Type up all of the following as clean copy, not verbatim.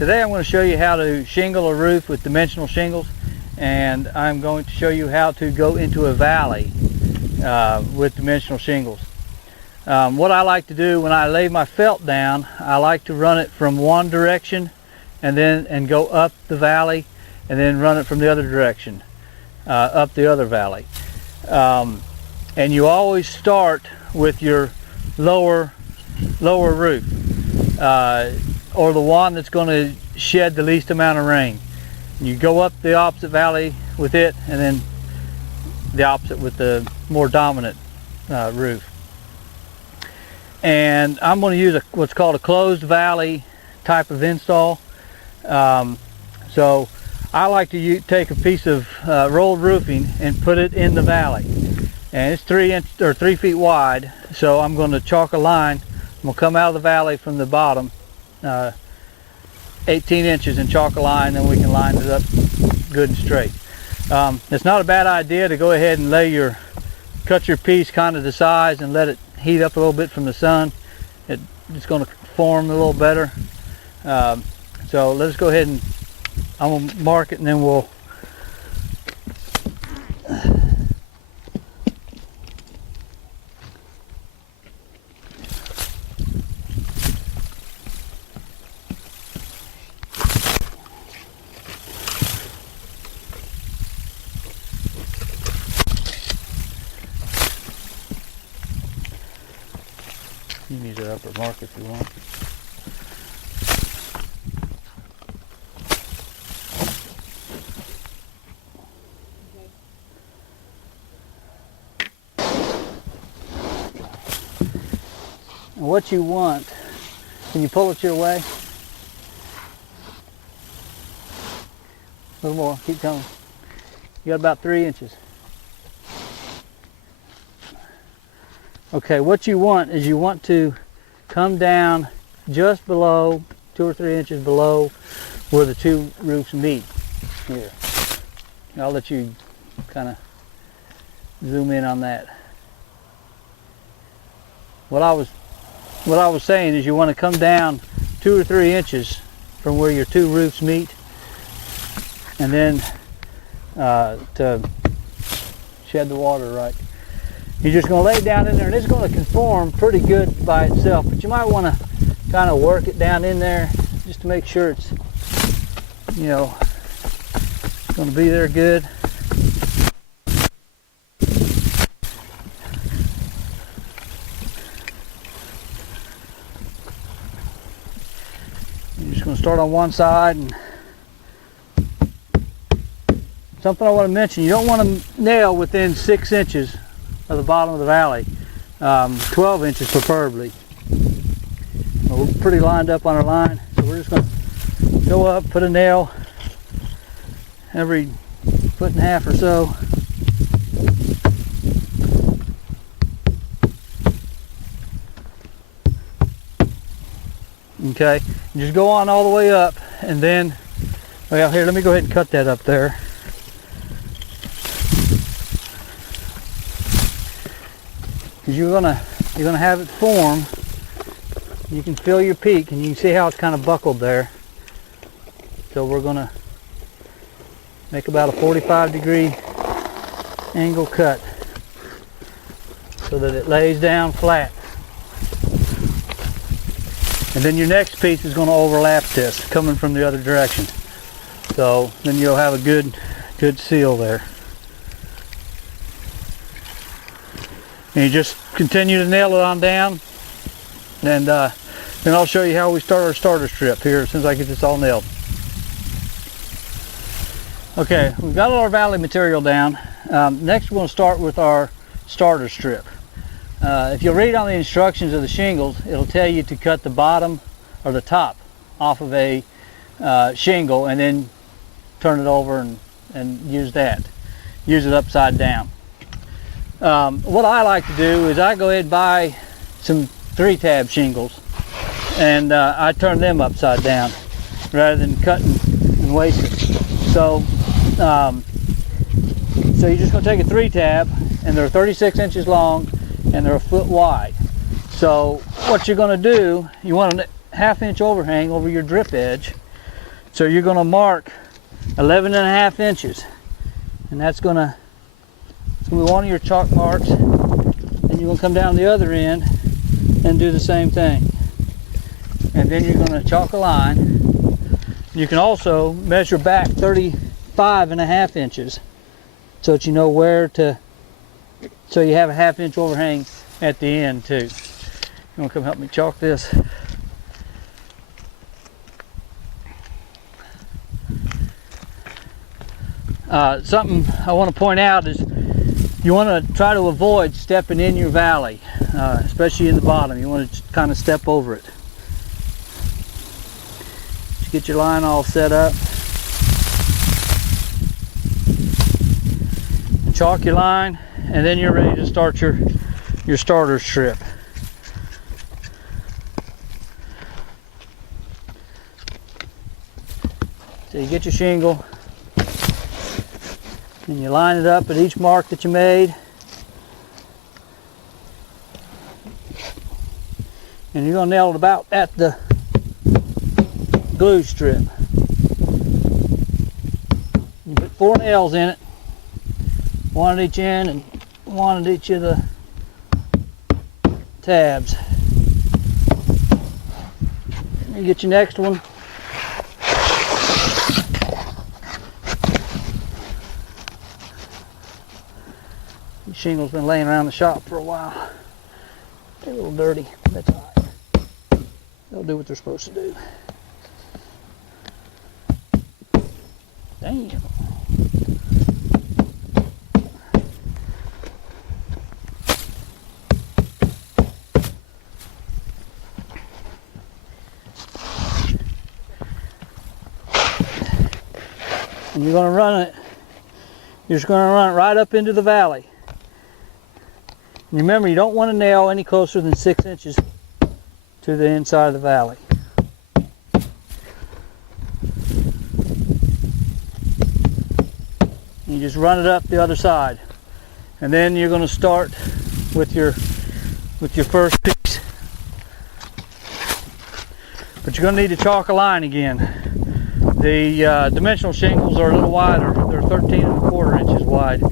Today I'm going to show you how to shingle a roof with dimensional shingles, and I'm going to show you how to go into a valley with dimensional shingles. What I like to do when I lay my felt down, I like to run it from one direction and go up the valley, and then run it from the other direction up the other valley. And you always start with your lower roof, or the one that's going to shed the least amount of rain. You go up the opposite valley with it, and then the opposite with the more dominant roof. And I'm going to use what's called a closed valley type of install. So I like to take a piece of rolled roofing and put it in the valley, and it's 3 feet wide. So I'm going to chalk a line. I'm going to come out of the valley from the bottom 18 inches and chalk a line, then we can line it up good and straight. It's not a bad idea to go ahead and cut your piece kind of to size and let it heat up a little bit from the sun. It's going to form a little better. So let's go ahead and I'm going to mark it, and then we'll you can use that upper mark if you want. And what you want, can you pull it your way? A little more, keep coming. You got about 3 inches. Okay, what you want is you want to come down just below, 2 or 3 inches below where the two roofs meet here. I'll let you kind of zoom in on that. What I was saying is you want to come down 2 or 3 inches from where your two roofs meet, and then to shed the water right. You're just going to lay it down in there, and it's going to conform pretty good by itself, but you might want to kind of work it down in there just to make sure it's, going to be there good. You're just going to start on one side. And something I want to mention, you don't want to nail within 6 inches of the bottom of the valley, 12 inches preferably. We're pretty lined up on our line, so we're just going to go up, put a nail every 1.5 feet or so. Okay, and just go on all the way up, and then, well, here, let me go ahead and cut that up there. You're gonna have it form. You can feel your peak, and you can see how it's kind of buckled there. So we're gonna make about a 45-degree angle cut so that it lays down flat. And then your next piece is going to overlap this, coming from the other direction. So then you'll have a good seal there. And you just continue to nail it on down, and then I'll show you how we start our starter strip here as soon as I get this all nailed. Okay, we've got all our valley material down. Next we're going to start with our starter strip. If you'll read on the instructions of the shingles, it'll tell you to cut the bottom or the top off of a shingle, and then turn it over and use that. Use it upside down. What I like to do is I go ahead and buy some 3-tab shingles, and I turn them upside down rather than cutting and wasting. So you're just going to take a 3-tab, and they're 36 inches long, and they're 1 foot wide. So what you're going to do, you want a 1/2 inch overhang over your drip edge, So you're going to mark 11.5 inches, and that's going to be one of your chalk marks. Then you're going to come down the other end and do the same thing. And then you're going to chalk a line. You can also measure back 35.5 inches so that you know where to, so you have a 1/2 inch overhang at the end too. You want to come help me chalk this? Something I want to point out is you want to try to avoid stepping in your valley, especially in the bottom. You want to kind of step over it. Just get your line all set up. And chalk your line, and then you're ready to start your starter strip. So you get your shingle, and you line it up at each mark that you made. And you're going to nail it about at the glue strip. You put 4 nails in it, one at each end and one at each of the tabs. You get your next one. The shingle's been laying around the shop for a while. They're a little dirty, but that's all right. They'll do what they're supposed to do. Damn. And you're going to run it. You're just going to run it right up into the valley. And remember, you don't want to nail any closer than 6 inches to the inside of the valley. You just run it up the other side, and then you're going to start with your first piece. But you're going to need to chalk a line again. The dimensional shingles are a little wider. They're 13.25 inches wide.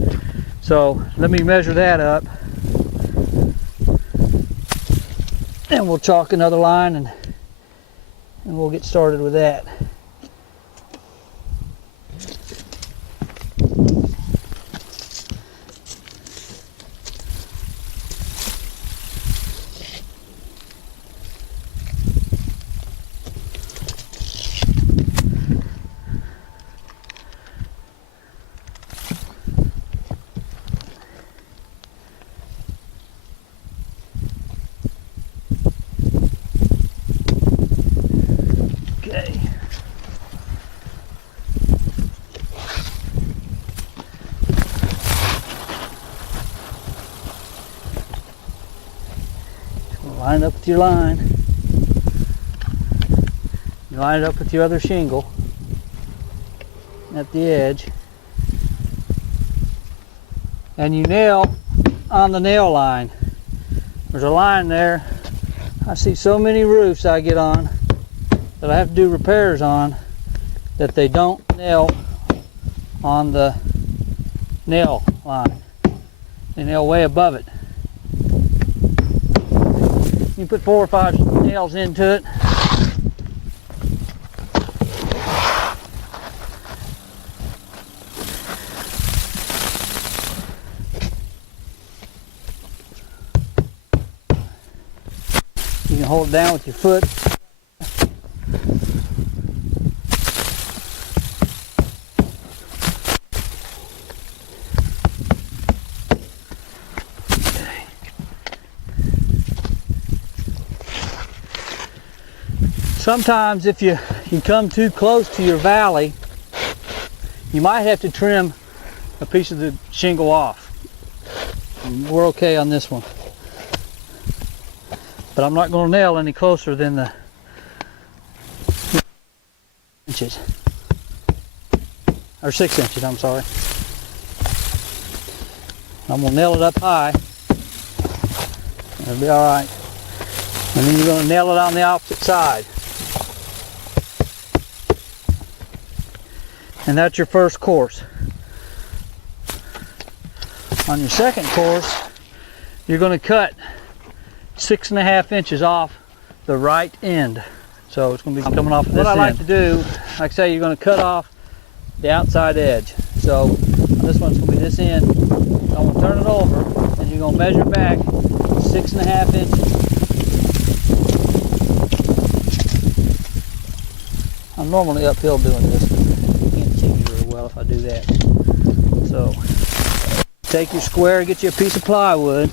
So let me measure that up, and we'll chalk another line, and we'll get started with that. Okay. Line it up with your line. You line it up with your other shingle at the edge. And you nail on the nail line. There's a line there. I see so many roofs I get on that I have to do repairs on that they don't nail on the nail line. They nail way above it. You put 4 or 5 nails into it. You can hold it down with your foot. Sometimes if you come too close to your valley, you might have to trim a piece of the shingle off. And we're okay on this one. But I'm not going to nail any closer than the inches. Or 6 inches, I'm sorry. I'm going to nail it up high. It'll be alright. And then you're going to nail it on the opposite side. And that's your first course. On your second course, you're going to cut 6.5 inches off the right end. So it's going to be coming off of this end. What I like to do, like I say, you're going to cut off the outside edge. So this one's going to be this end. I'm going to turn it over, and you're going to measure back 6.5 inches. I'm normally uphill doing this, but you can't see me very well if I do that. So take your square, get you a piece of plywood.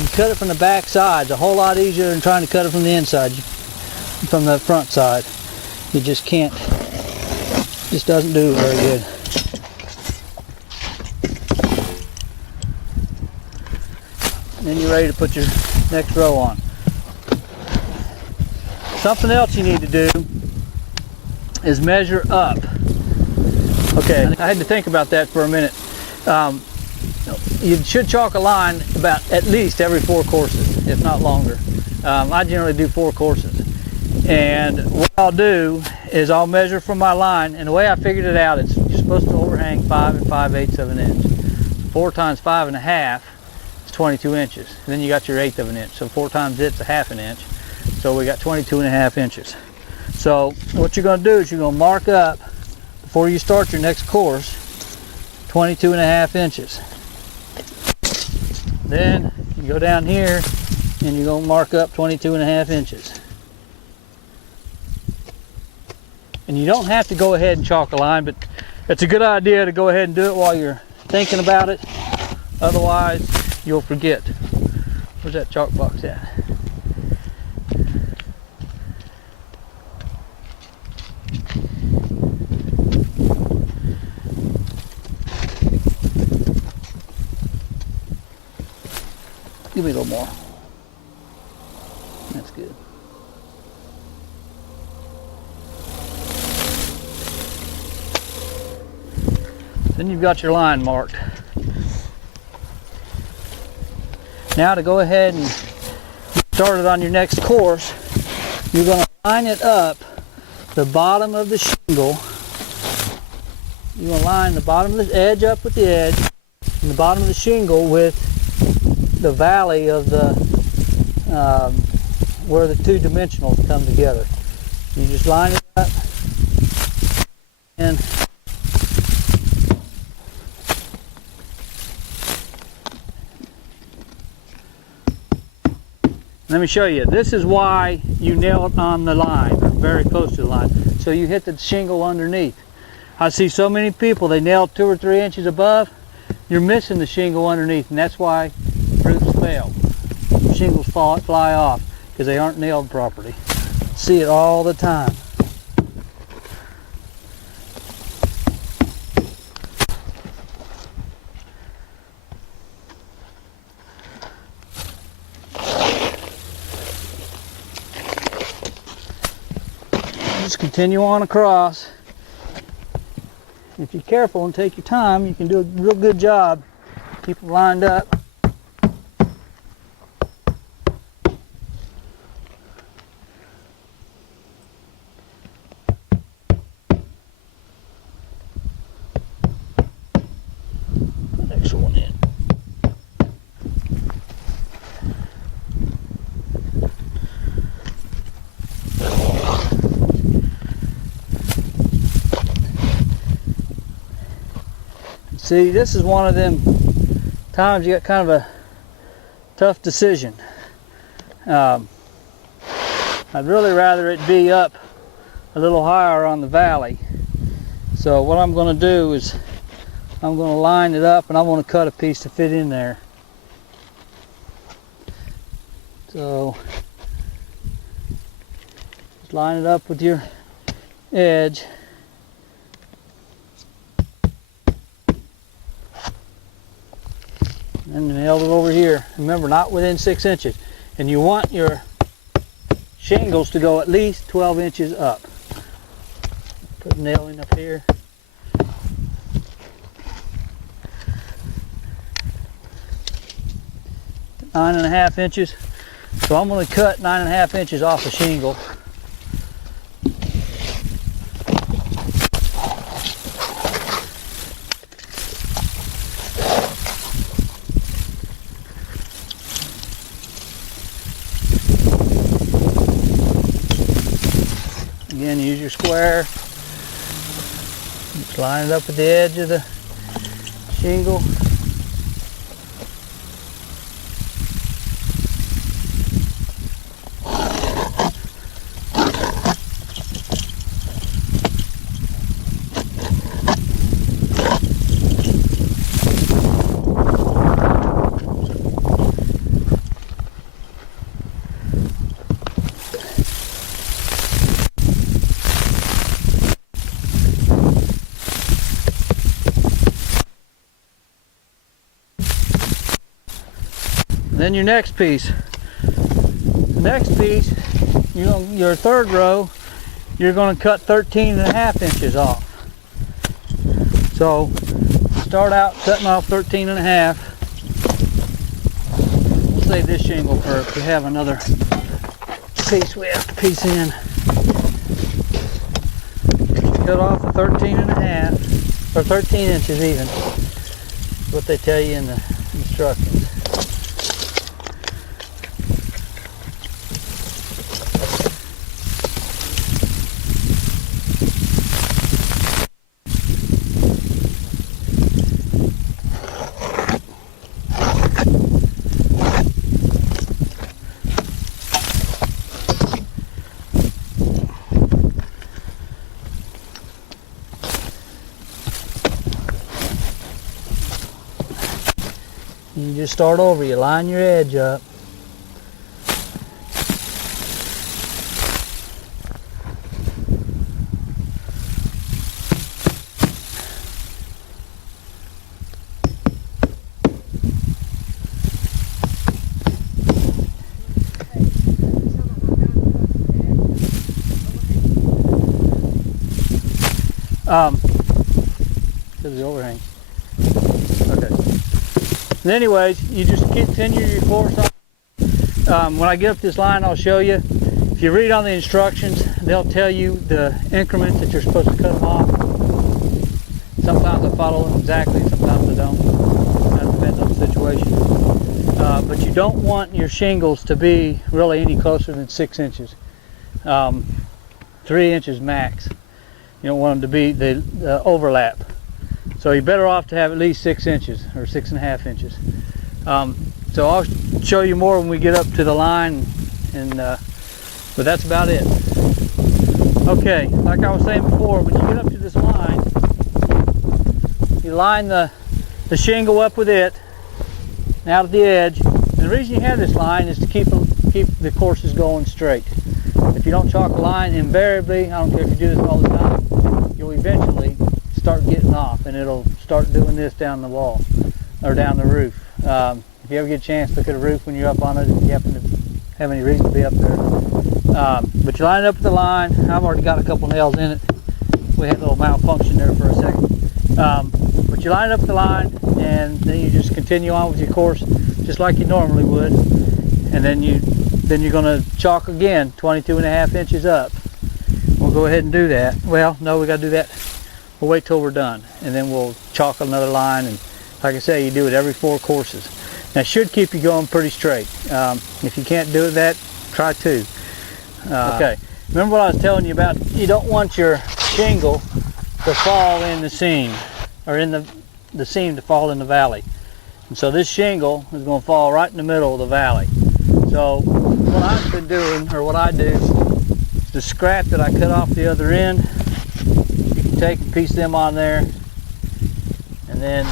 You cut it from the back side. It's a whole lot easier than trying to cut it from the inside, from the front side. You just can't, just doesn't do it very good. And then you're ready to put your next row on. Something else you need to do is measure up. Okay, I had to think about that for a minute. You should chalk a line about at least every 4 courses, if not longer. I generally do 4 courses. And what I'll do is I'll measure from my line, and the way I figured it out, it's you're supposed to overhang 5 5/8 of an inch. 4 times 5 1/2 is 22 inches. And then you got your 1/8 of an inch. So 4 times it's 1/2 inch. So we got 22.5 inches. So what you're going to do is you're going to mark up, before you start your next course, 22.5 inches. Then you go down here and you're going to mark up 22.5 inches. And you don't have to go ahead and chalk a line, but it's a good idea to go ahead and do it while you're thinking about it. Otherwise, you'll forget. Where's that chalk box at? Give me a little more. That's good. Then you've got your line marked. Now to go ahead and get started on your next course, you're going to line it up the bottom of the shingle. You're going to line the bottom of the edge up with the edge and the bottom of the shingle with the valley of the where the 2 dimensionals come together. You just line it up and let me show you. This is why you nail it on the line, or very close to the line, so you hit the shingle underneath. I see so many people, they nail 2 or 3 inches above. You're missing the shingle underneath, and that's why roofs fail. Shingles fly off because they aren't nailed properly. See it all the time. Just continue on across. If you're careful and take your time, you can do a real good job. Keep them lined up. Next one in. See, this is one of them times you got kind of a tough decision. I'd really rather it be up a little higher on the valley. So what I'm going to do is I'm going to line it up and I'm going to cut a piece to fit in there. So just line it up with your edge. And nailed it over here. Remember, not within 6 inches. And you want your shingles to go at least 12 inches up. Put a nail in up here. Nine and a half inches. So I'm going to cut 9.5 inches off the shingle. Again, use your square. Just line it up with the edge of the shingle. Then your next piece. The next piece, your third row, you're going to cut 13.5 inches off. So start out cutting off 13.5. We'll save this shingle for if we have another piece we have to piece in. Cut off the 13.5, or 13 inches even. That's what they tell you in the instructions. You just start over, you line your edge up. Because the overhang. Okay. And anyways, you just continue your course on. When I get up this line, I'll show you. If you read on the instructions, they'll tell you the increment that you're supposed to cut them off. Sometimes I follow them exactly, sometimes I don't. That depends on the situation. But you don't want your shingles to be really any closer than 6 inches. 3 inches max. You don't want them to be the overlap. So you're better off to have at least 6 inches or 6.5 inches. So I'll show you more when we get up to the line, but that's about it. Okay, like I was saying before, when you get up to this line, you line the shingle up with it out at the edge. And the reason you have this line is to keep the courses going straight. If you don't chalk a line, invariably, I don't care if you do this all the time, you'll eventually start getting off, and it'll start doing this down the wall or down the roof. If you ever get a chance, look at a roof when you're up on it, if you happen to have any reason to be up there. But you line it up with the line. I've already got a couple nails in it. We had a little malfunction there for a second. But you line it up with the line, and then you just continue on with your course just like you normally would. And then you're going to chalk again 22.5 inches up. We'll go ahead and do that. Well, no, we got to do that. We'll wait till we're done, and then we'll chalk another line. And like I say, you do it every 4 courses. That should keep you going pretty straight. If you can't do that, try 2. Okay, remember what I was telling you about? You don't want your shingle to fall in the seam, or in the seam to fall in the valley. And so this shingle is going to fall right in the middle of the valley. So what I've been doing, or what I do, is the scrap that I cut off the other end, you can take and piece them on there, and then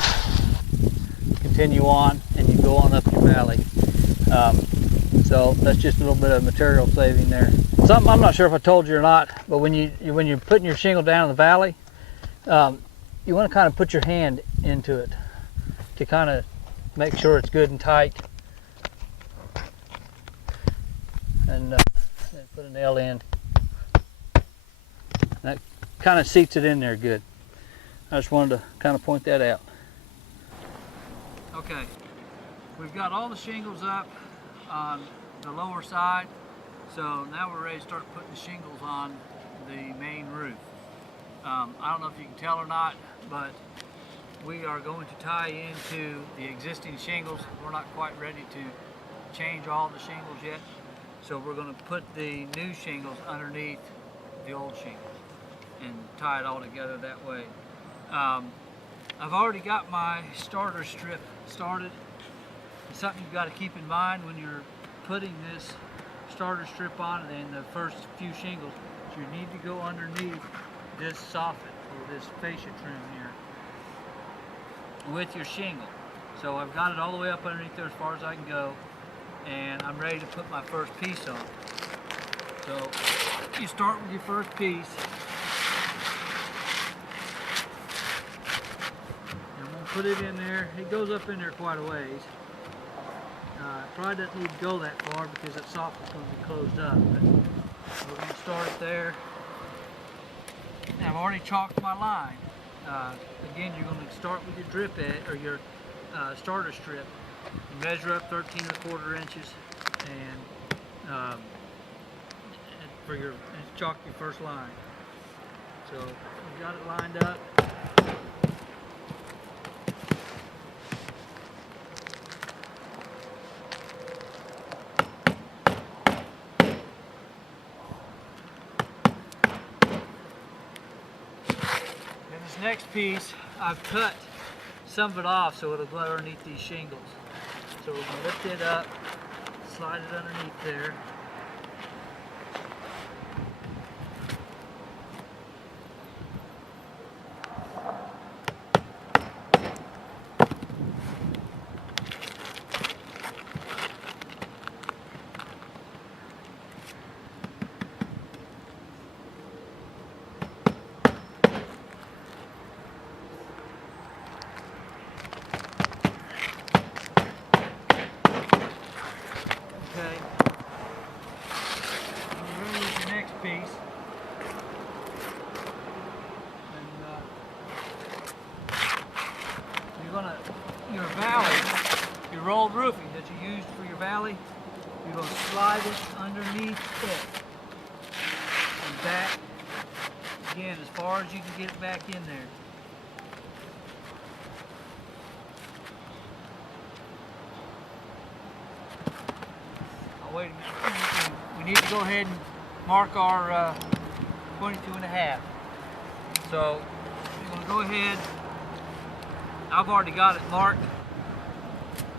continue on, and you go on up your valley. So that's just a little bit of material saving there. Something I'm not sure if I told you or not, but when you're putting your shingle down in the valley, you want to kind of put your hand into it to kind of make sure it's good and tight, and then put a nail in. That kind of seats it in there good. I just wanted to kind of point that out. Okay, we've got all the shingles up on the lower side, so now we're ready to start putting the shingles on the main roof. I don't know if you can tell or not, but we are going to tie into the existing shingles. We're not quite ready to change all the shingles yet, so we're going to put the new shingles underneath the old shingles and tie it all together that way. I've already got my starter strip started. It's something you've got to keep in mind when you're putting this starter strip on and the first few shingles. You need to go underneath this soffit or this fascia trim here with your shingle. So I've got it all the way up underneath there as far as I can go, and I'm ready to put my first piece on. So you start with your first piece. And I'm going to put it in there. It goes up in there quite a ways. Probably doesn't need to go that far because that soffit is going to be closed up. But we're going to start it there. I've already chalked my line. Again, you're going to start with your drip edge or your starter strip. You measure up 13¼ inches and chalk your first line. So we've got it lined up. This next piece, I've cut some of it off so it'll go underneath these shingles. So we're going to lift it up, slide it underneath there. Okay, I'm ready with the next piece, and your valley, your rolled roofing that you used for your valley, you're going to slide it underneath it and back, again, as far as you can get it back in there. Wait a minute. We need to go ahead and mark our 22½. So we're going to go ahead. I've already got it marked,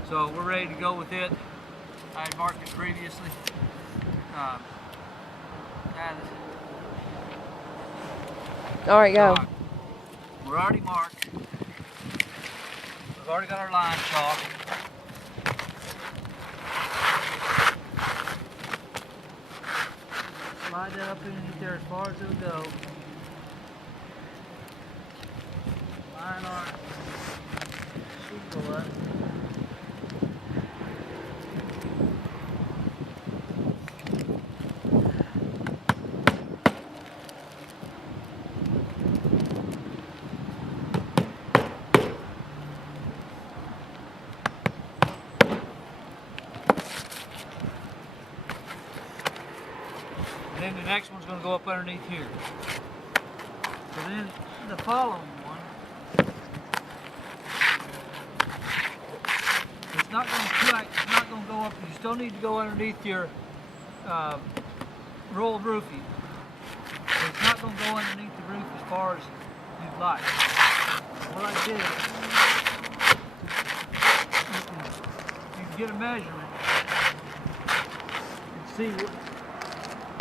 so we're ready to go with it. I had marked it previously. All right, go. We're already marked. We've already got our line chalked. Slide that up underneath there as far as it'll go. Line our shingle up. And then the next one's going to go up underneath here. So then the following one, it's not going to go up. You still need to go underneath your rolled roofing. It's not going to go underneath the roof as far as you'd like. What I did, you can get a measurement and see what.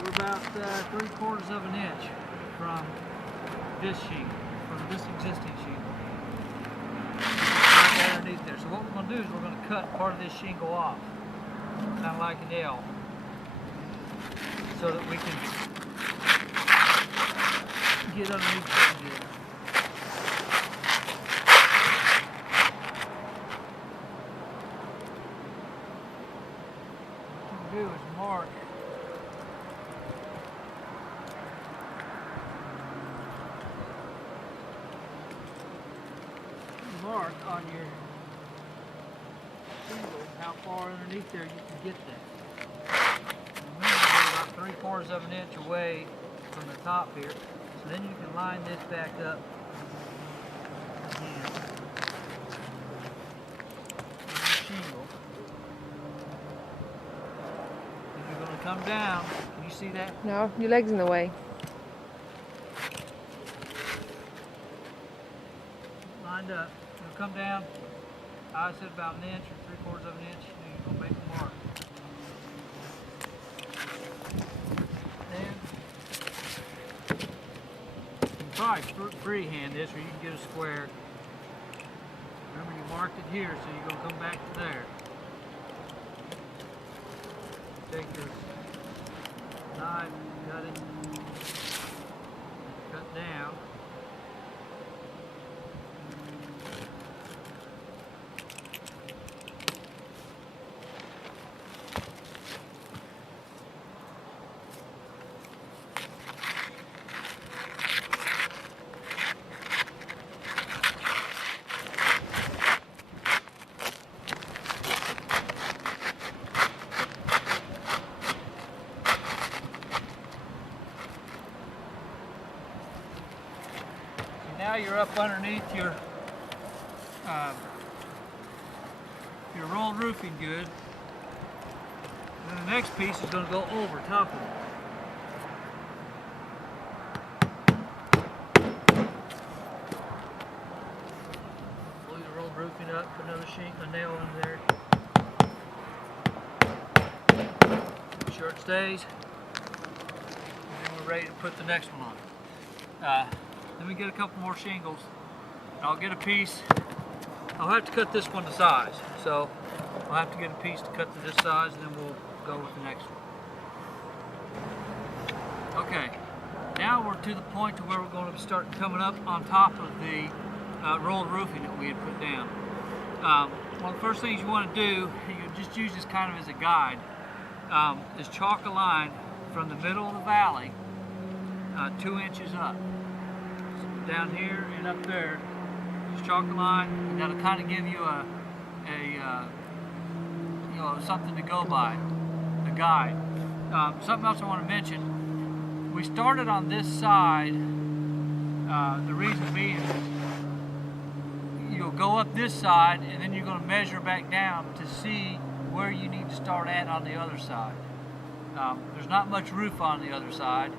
We're about 3/4 inch from this shingle, from this existing shingle. Right underneath there. So what we're going to do is we're going to cut part of this shingle off, kind of like an L, so that we can get underneath it again. What you can do is mark on your shingle how far underneath there you can get that. Remember, we're about 3/4 inch away from the top here, so then you can line this back up again on your shingle. And you're going to come down. Can you see that? No, your leg's in the way. lined up. You'll come down, I said about an inch or 3/4 of an inch, and you're going to make a mark. Then, you can probably freehand this, or you can get a square. Remember, you marked it here, so you're going to come back to there. Take your knife, cut it, cut down. Now you're up underneath your rolled roofing good. And then the next piece is going to go over top of it. Pull your rolled roofing up, put another a nail in there. Make sure it stays. And then we're ready to put the next one on. Then we get a couple more shingles. I'll get a piece. I'll have to cut this one to size. So I'll have to get a piece to cut to this size, and then we'll go with the next one. Okay, now we're to the point to where we're going to start coming up on top of the rolled roofing that we had put down. One of the first things you want to do, you just use this kind of as a guide, is chalk a line from the middle of the valley 2 inches up. Down here and up there, just chalk a line, and that'll kind of give you something to go by, a guide. Something else I want to mention: we started on this side. The reason being, you'll go up this side, and then you're going to measure back down to see where you need to start at on the other side. There's not much roof on the other side.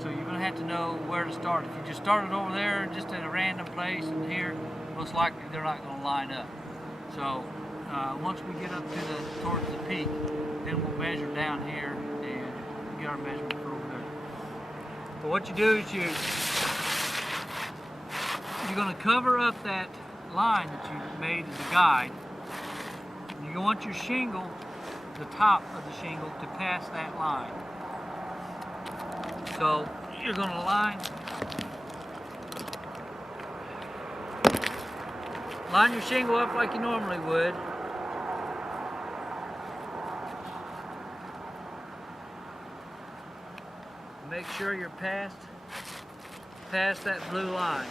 So you're going to have to know where to start. If you just started over there, just at a random place, and here, most likely they're not going to line up. So once we get up to towards the peak, then we'll measure down here and get our measurement for over there. But what you do is you're going to cover up that line that you made as a guide. You want your shingle, the top of the shingle, to pass that line. So you're going to line your shingle up like you normally would. Make sure you're past that blue line.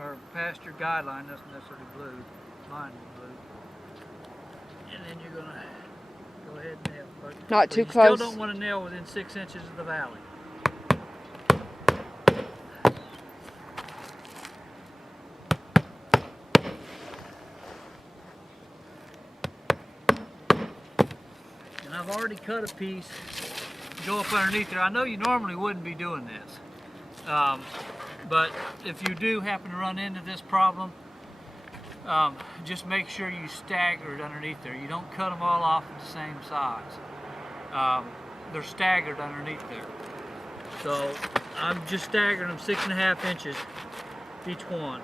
Or past your guideline, that's necessarily blue. Mine is blue. And then you're going to go ahead and nail. Not too close. close. You still don't want to nail within 6 inches of the valley. And I've already cut a piece to go up underneath there. I know you normally wouldn't be doing this. But if you do happen to run into this problem, just make sure you stagger it underneath there. You don't cut them all off at the same size. They're staggered underneath there. So I'm just staggering them 6.5 inches each one.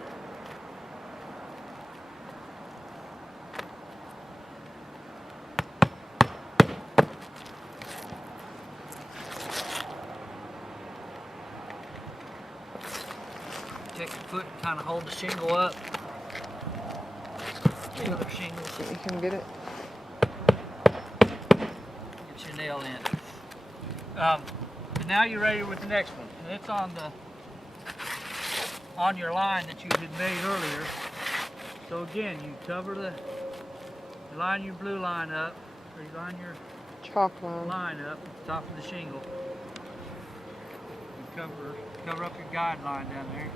Take your foot and kind of hold the shingle up. The other shingles. So you can get it. Get your nail in. And now you're ready with the next one. And it's on your line that you had made earlier. So again, you line your blue line up, or you line your Chalk line. line up at the top of the shingle. You cover up your guideline down there.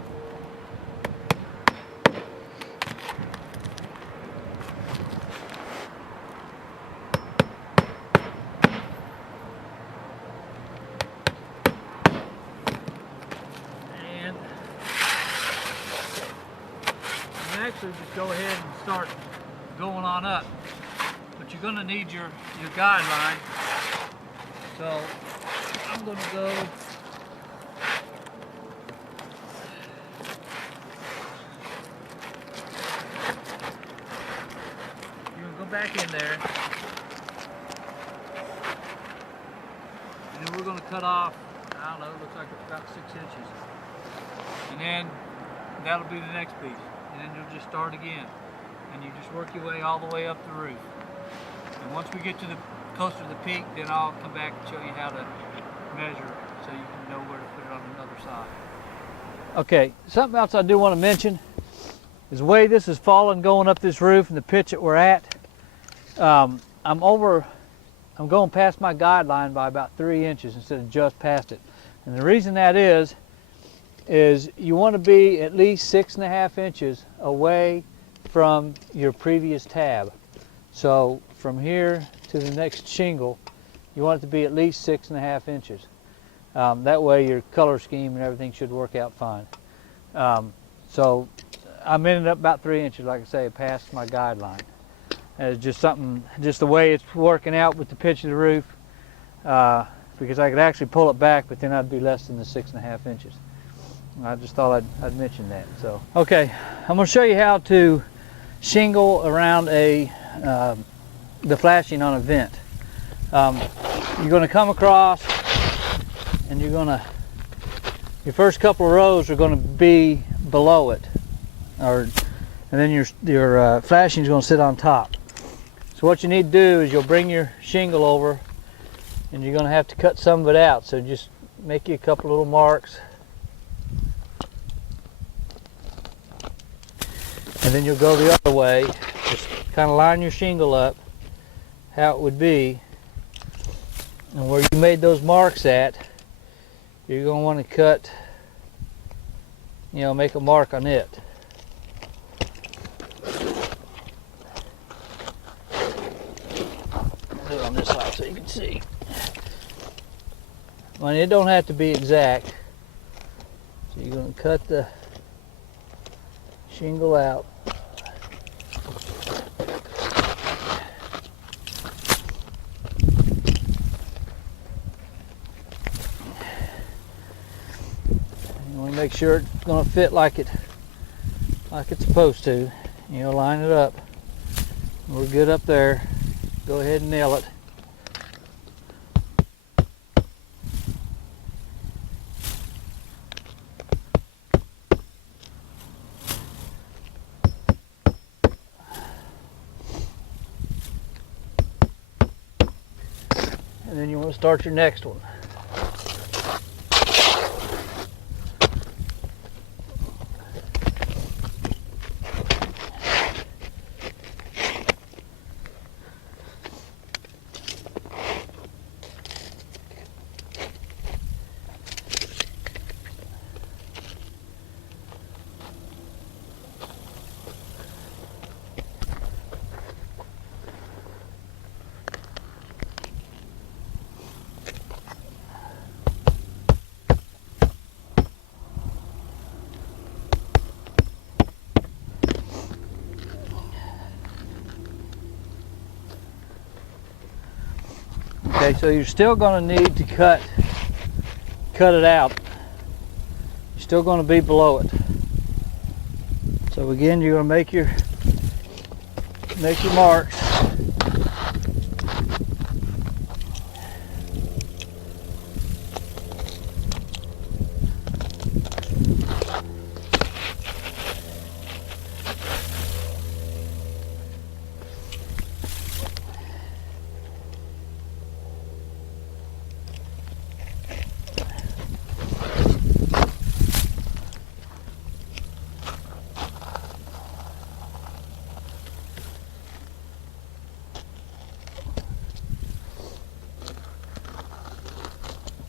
actually just go ahead and start going on up. But you're going to need your guideline. So I'm going to go back in there, and then we're going to cut off, I don't know, it looks like about 6 inches, and then that'll be the next piece, and then you'll just start again, and you just work your way all the way up the roof. And once we get to the closer to the peak, then I'll come back and show you how to measure so you can know where to put it on the other side. Okay, something else I do want to mention is the way this is falling going up this roof and the pitch that we're at. I'm going past my guideline by about 3 inches instead of just past it. And the reason that is you want to be at least 6.5 inches away from your previous tab. So from here to the next shingle, you want it to be at least 6.5 inches. That way your color scheme and everything should work out fine. So I'm ended up about 3 inches, like I say, past my guideline. It's just something, just the way it's working out with the pitch of the roof, because I could actually pull it back, but then I'd be less than the 6.5 inches. I just thought I'd mention that. So, okay, I'm going to show you how to shingle around the flashing on a vent. You're going to come across, and your first couple of rows are going to be below it, and then your flashing is going to sit on top. So what you need to do is you'll bring your shingle over, and you're going to have to cut some of it out. So just make you a couple little marks, and then you'll go the other way. Just kind of line your shingle up how it would be, and where you made those marks at, you're going to want to cut, make a mark on it. Do it on this side so you can see. Well, it don't have to be exact. So you're going to cut the shingle out. You want to make sure it's going to fit like it's supposed to. Line it up. We're good up there. Go ahead and nail it. And then you want to start your next one. Okay, so you're still going to need to cut it out. You're still going to be below it. So again, you're going to make your marks.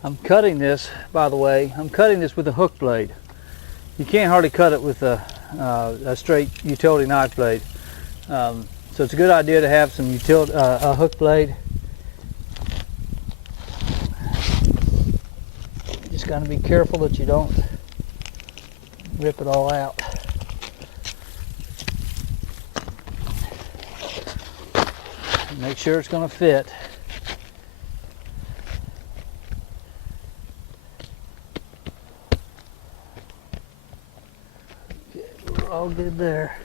I'm cutting this, by the way, I'm cutting this with a hook blade. You can't hardly cut it with a straight utility knife blade. So it's a good idea to have some a hook blade. You just got to be careful that you don't rip it all out. Make sure it's going to fit. Okay, we're all good there.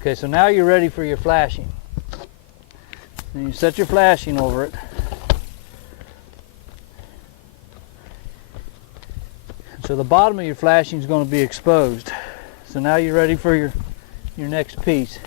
Okay, so now you're ready for your flashing. And you set your flashing over it. So the bottom of your flashing is going to be exposed. So now you're ready for your next piece.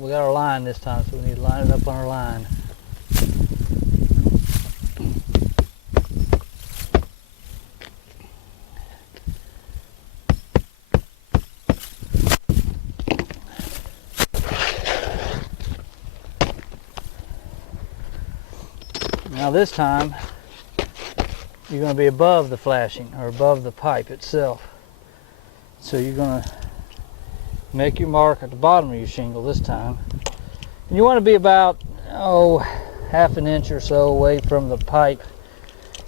We got our line this time, so we need to line it up on our line. Now this time, you're going to be above the flashing, or above the pipe itself. So you're going to make your mark at the bottom of your shingle this time. And you want to be about, half an inch or so away from the pipe.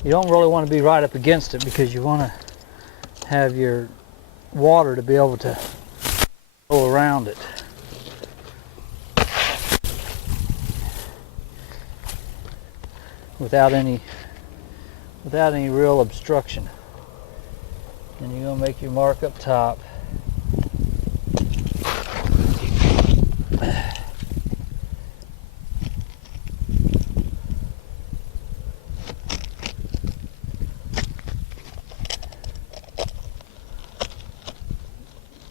You don't really want to be right up against it because you want to have your water to be able to go around it. Without any real obstruction. And you're going to make your mark up top.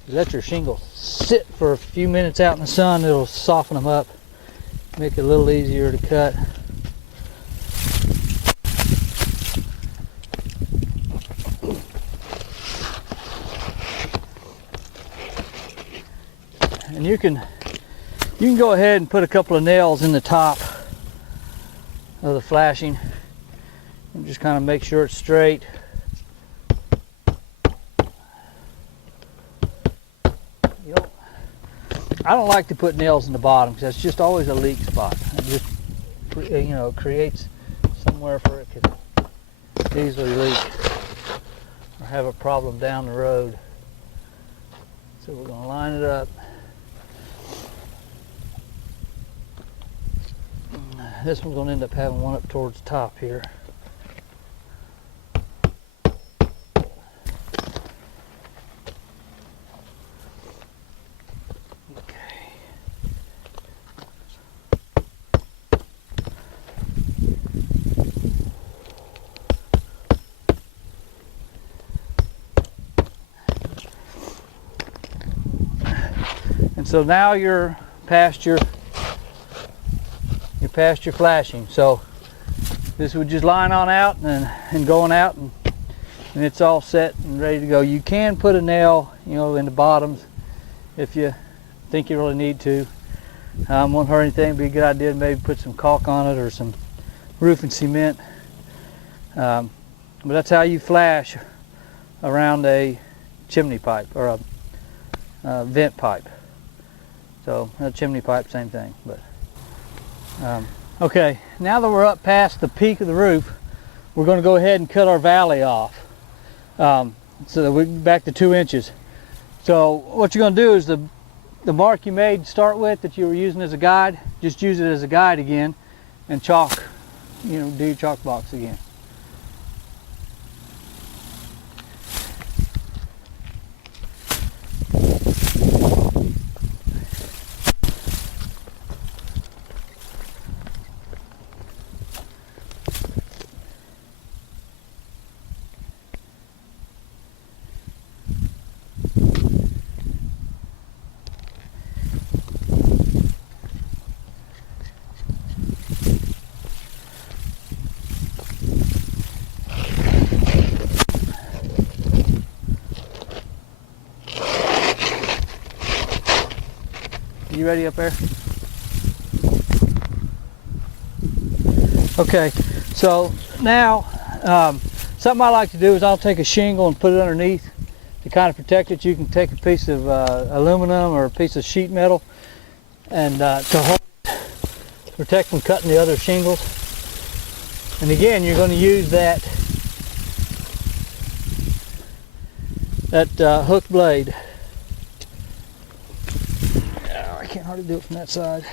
Let your shingles sit for a few minutes out in the sun. It'll soften them up, make it a little easier to cut. And you can go ahead and put a couple of nails in the top of the flashing and just kind of make sure it's straight. I don't like to put nails in the bottom because that's just always a leak spot. It just, creates somewhere for it could easily leak or have a problem down the road. So we're going to line it up. This one's going to end up having one up towards the top here. And so now you're past your flashing. So this would just line on out and going out, and it's all set and ready to go. You can put a nail, in the bottoms if you think you really need to. Won't hurt anything. It'd be a good idea to maybe put some caulk on it or some roofing cement. But that's how you flash around a chimney pipe or a vent pipe. So a chimney pipe, same thing. But okay, now that we're up past the peak of the roof, we're going to go ahead and cut our valley off. So that we're back to 2 inches. So what you're going to do is the mark you made to start with that you were using as a guide, just use it as a guide again, and chalk, do your chalk box again. you ready up there? Okay, so now something I like to do is I'll take a shingle and put it underneath to kind of protect it. You can take a piece of aluminum or a piece of sheet metal and to hold it, protect from cutting the other shingles. And again, you're going to use that hook blade. Oh, I can't hardly do it from that side.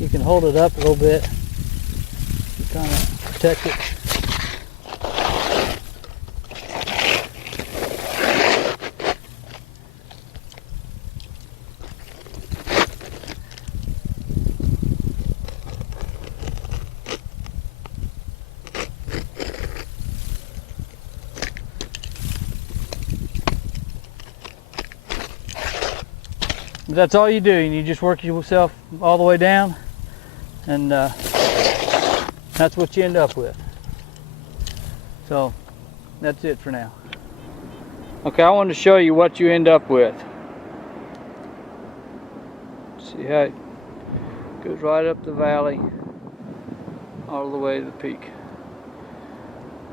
You can hold it up a little bit to kind of protect it. But that's all you do, and you just work yourself all the way down, and that's what you end up with. So that's it for now. Okay, I wanted to show you what you end up with. See how it goes right up the valley all the way to the peak,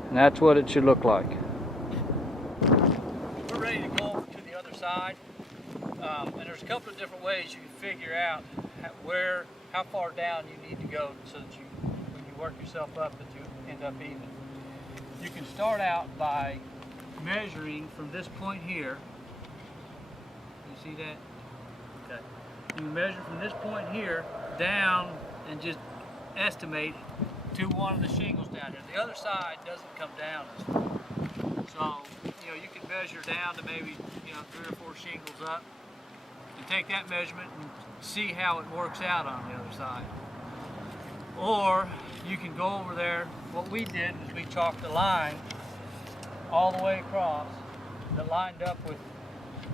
and that's what it should look like. We're ready to go over to the other side. And there's a couple of different ways you can figure out how far down you need to go so that when you work yourself up, that you end up even. You can start out by measuring from this point here. You see that? Okay. You measure from this point here down and just estimate to one of the shingles down here. The other side doesn't come down as far. So, you can measure down to maybe, 3 or 4 shingles up. You take that measurement and see how it works out on the other side. Or you can go over there. What we did was we chalked a line all the way across that lined up with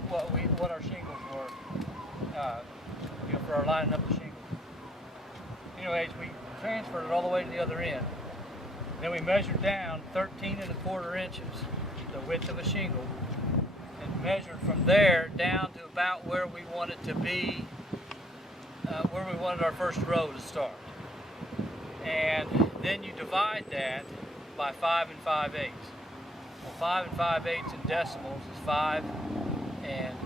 what our shingles were, for our lining up the shingles. Anyways, we transferred it all the way to the other end. Then we measured down 13¼ inches, the width of a shingle, and measured from there down to about where we wanted to be, where we wanted our first row to start. And then you divide that by 5 5/8. Well, 5 5/8 in decimals is 5 and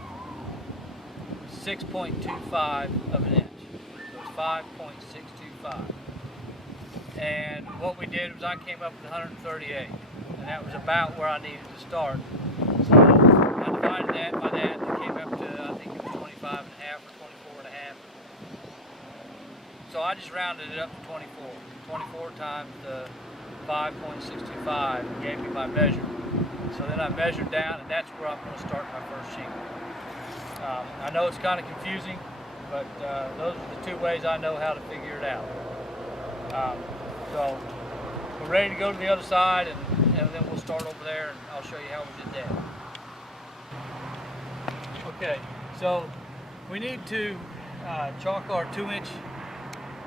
6.25 of an inch. So it's 5.625. And what we did was I came up with 138, and that was about where I needed to start. So I divided that by that, and it came up to, I think it was 25 and a half or 24 and a half. So I just rounded it up to 24. 24 times the 5.625 gave me my measure. So then I measured down, and that's where I'm going to start my first shingle. I know it's kind of confusing, but those are the 2 ways I know how to figure it out. So we're ready to go to the other side, and then we'll start over there, and I'll show you how we did that. Okay, so we need to chalk our 2-inch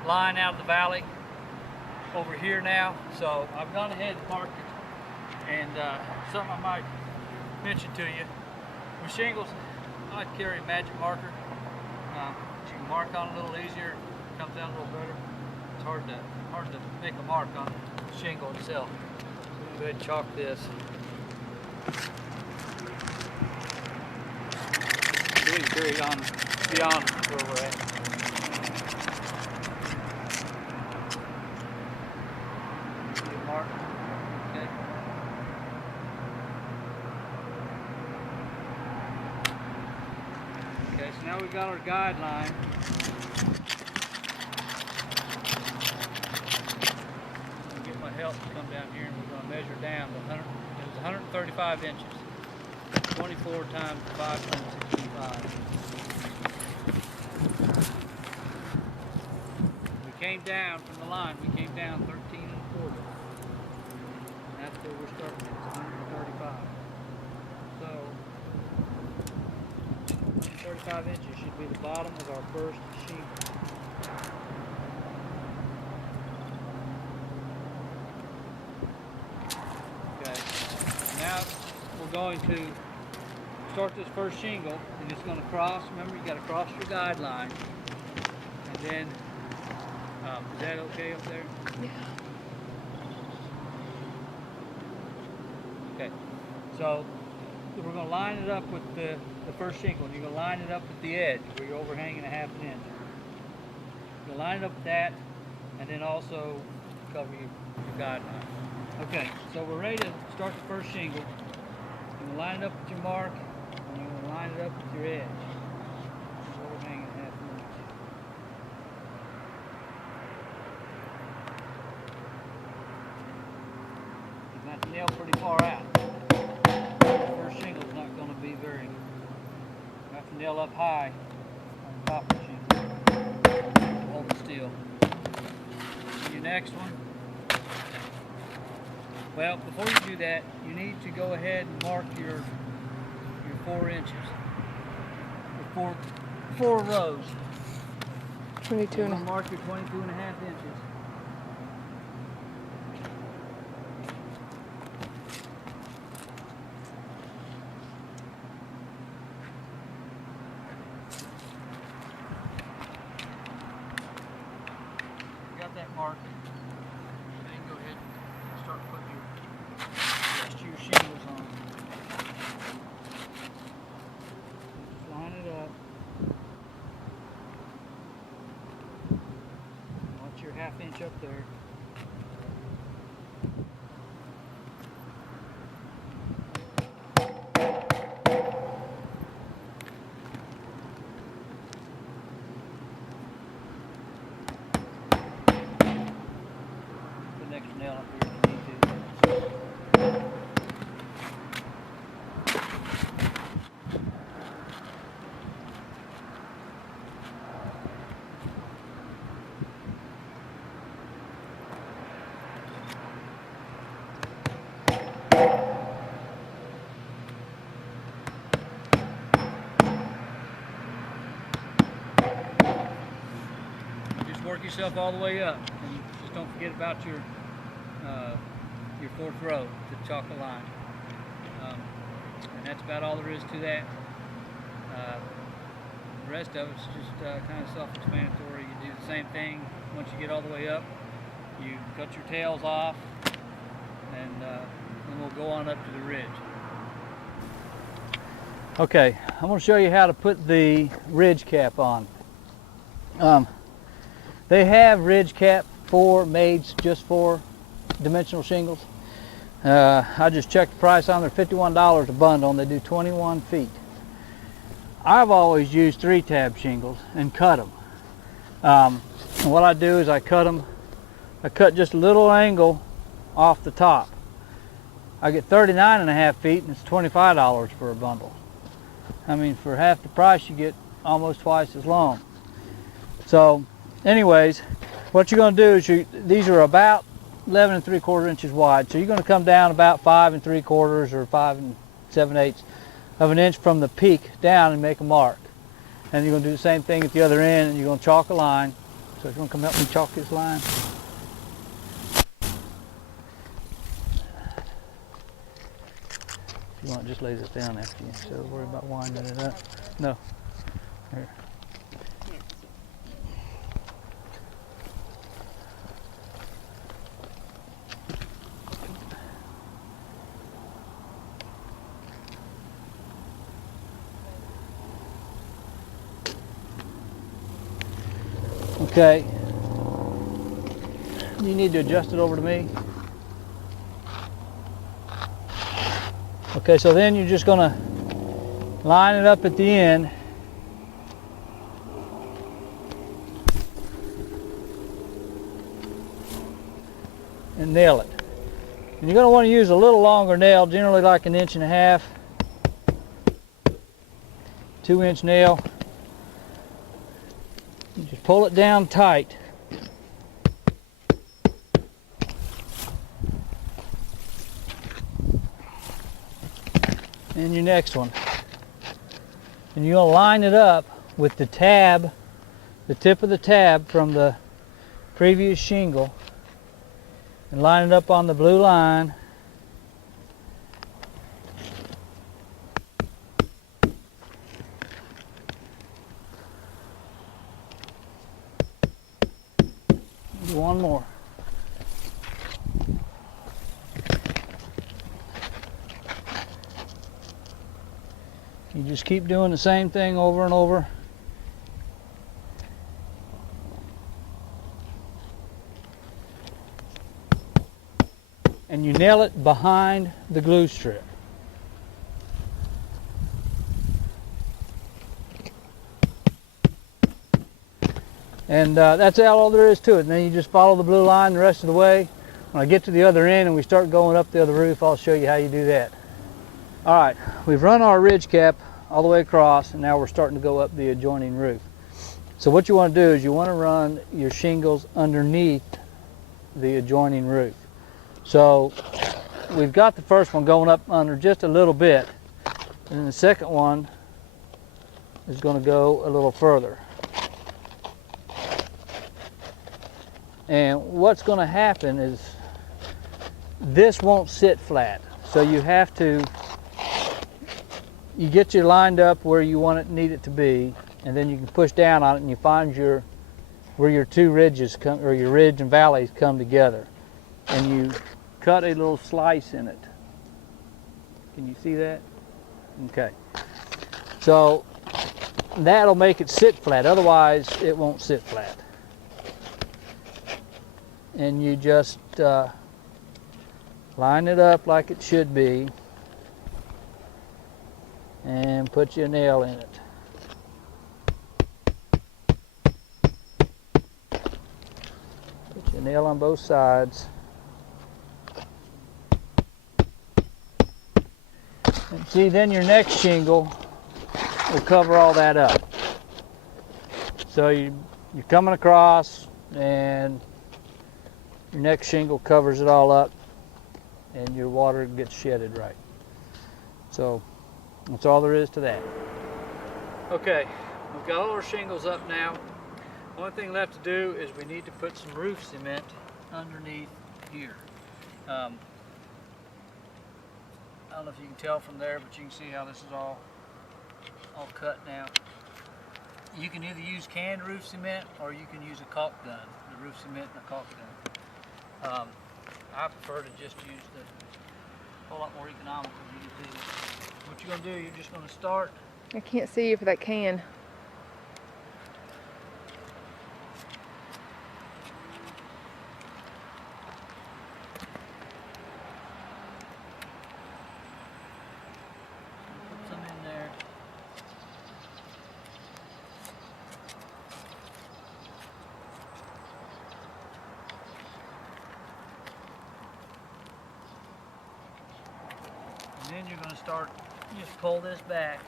line out of the valley over here now. So I've gone ahead and marked it, and something I might mention to you, with shingles, I carry a magic marker. You can mark on it a little easier, it comes out a little better. It's hard to make a mark on the shingle itself. So we'll go ahead and chalk this. We can carry it on beyond where we're at. See a mark? Okay. Okay, so now we've got our guideline. Help to come down here, and we're going to measure down to 100. It was 135 inches. 24 times 5.65. came down from the line. We came down 13 1/4. And that's where we're starting. It's 135. So 135 inches should be the bottom of our first shingle. Okay. Now we're going to start this first shingle, and it's going to cross. Remember, you got to cross your guideline, and then is that okay up there? Yeah. Okay. So we're going to line it up with the first shingle, and you're going to line it up with the edge where you're overhanging a 1/2 inch. You're going to line it up with that, and then also cover your guideline. Okay. So we're ready to start the first shingle. You're going to line it up with your mark. And you're going to line it up with your edge. Overhanging a 1/2 inch. You got the nail pretty far out. The first shingle is not going to be very. You have to nail up high on the top of the shingle. Hold it still. And your next one. Well, before you do that, you need to go ahead and mark your 4 inches. Four rows. 22 and a half. Mark your 22 1/2 inches. You got that mark. Then go ahead and start putting the rest of your shingles on. Line it up. Watch your 1/2 inch up there. Put an extra nail up here if you need to. Just work yourself all the way up, and just don't forget about your 4th row, the chocolate line. And that's about all there is to that. The rest of it's just kind of self-explanatory. You do the same thing once you get all the way up. You cut your tails off, and then we'll go on up to the ridge. Okay, I'm going to show you how to put the ridge cap on. They have ridge cap made just for dimensional shingles. I just checked the price on. They're $51 a bundle, and they do 21 feet. I've always used 3-tab shingles and cut them. And what I do is I cut just a little angle off the top. I get 39 1/2 feet, and it's $25 for a bundle. I mean, for half the price, you get almost twice as long. So, anyways, what you're going to do is these are about 11 3/4 inches wide. So you're going to come down about 5 3/4 or 5 7/8 of an inch from the peak down and make a mark. And you're going to do the same thing at the other end, and you're going to chalk a line. So if you want to come help me chalk this line. If you want, just lay this down after you, so don't worry about winding it up. No. Here. Okay. You need to adjust it over to me. Okay, so then you're just going to line it up at the end. And nail it. And you're going to want to use a little longer nail, generally like 1.5 inches. 2-inch nail. You just pull it down tight and your next one. And you'll line it up with the tab, the tip of the tab from the previous shingle, and line it up on the blue line. Do one more. You just keep doing the same thing over and over. And you nail it behind the glue strip. And that's all there is to it. And then you just follow the blue line the rest of the way. When I get to the other end and we start going up the other roof, I'll show you how you do that. All right, we've run our ridge cap all the way across, and now we're starting to go up the adjoining roof. So what you want to do is you want to run your shingles underneath the adjoining roof. So we've got the first one going up under just a little bit, and the second one is going to go a little further. And what's going to happen is this won't sit flat. So you have to, you get you lined up where you want it, need it to be, and then you can push down on it and you find where your two ridges come, or your ridge and valleys come together. And you cut a little slice in it. Can you see that? Okay. So that'll make it sit flat, otherwise it won't sit flat. And you just line it up like it should be and put your nail in it. Put your nail on both sides. And see, then your next shingle will cover all that up. So you're coming across and your next shingle covers it all up and your water gets shedded right. So that's all there is to that. Okay, we've got all our shingles up now. One thing left to do is we need to put some roof cement underneath here. I don't know if you can tell from there, but you can see how this is all cut now. You can either use canned roof cement or you can use a caulk gun, the roof cement and a caulk gun. I prefer to just use a whole lot more economical. What you're going to do, you're just going to start. I can't see you for that can. Put some in there. And then you're going to start, just pull this back.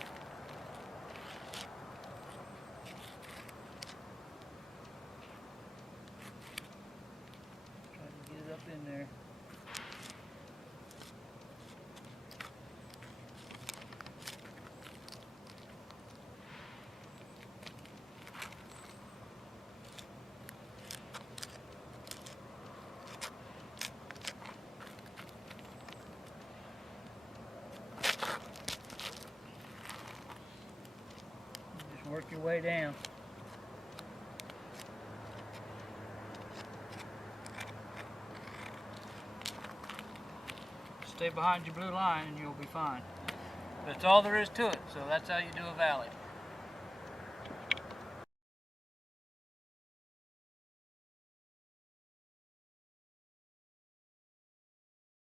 Try to get it up in there. Work your way down. Stay behind your blue line and you'll be fine. That's all there is to it, so that's how you do a valley.